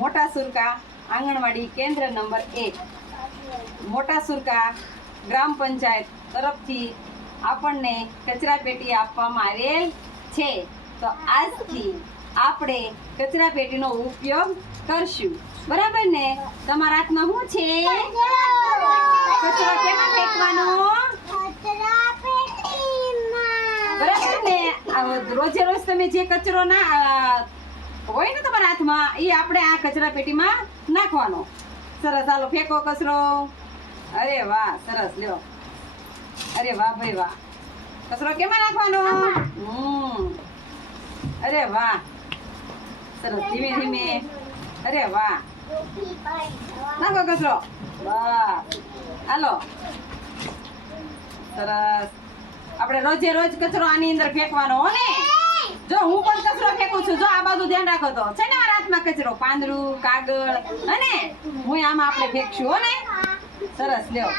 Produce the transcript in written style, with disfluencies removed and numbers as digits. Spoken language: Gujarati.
મોટા સુરકા આંગણવાડી કેન્દ્ર નંબર 1 મોટા સુરકા ગ્રામ પંચાયત તરફથી આપણને કચરા પેટી આપવામાં આવેલ છે. તો આજથી આપણે કચરા પેટીનો ઉપયોગ કરશું. બરાબર ને? તમારા હાથમાં શું છે? કચરો કેમાં ફેંકવાનો? બરાબર ને? રોજે રોજ તમે જે કચરો ના હોય ને તમારા હાથમાં, એ આપણે આ કચરા પેટીમાં નાખવાનો. સરસ, હાલો ફેંકો કચરો. અરે વાહ, સરસ, લ્યો. અરે વાહ ભાઈ વાહ. કચરો કેમાં નાખવાનો? અરે વાહ, સરસ, ધીમે ધીમે. અરે વાહ, નાખો કચરો. વાહ, હાલો. સરસ. આપણે રોજે રોજ કચરો આની અંદર ફેંકવાનો હો ને? જો હું પણ કચરો ફેંકું છું. જો આ બાજુ ધ્યાન રાખો તો છે ને, મારા હાથમાં કચરો, પાંદડું, કાગળ, અને હું આમાં આપણે ફેંકશું હો ને? સરસ, લ્યો.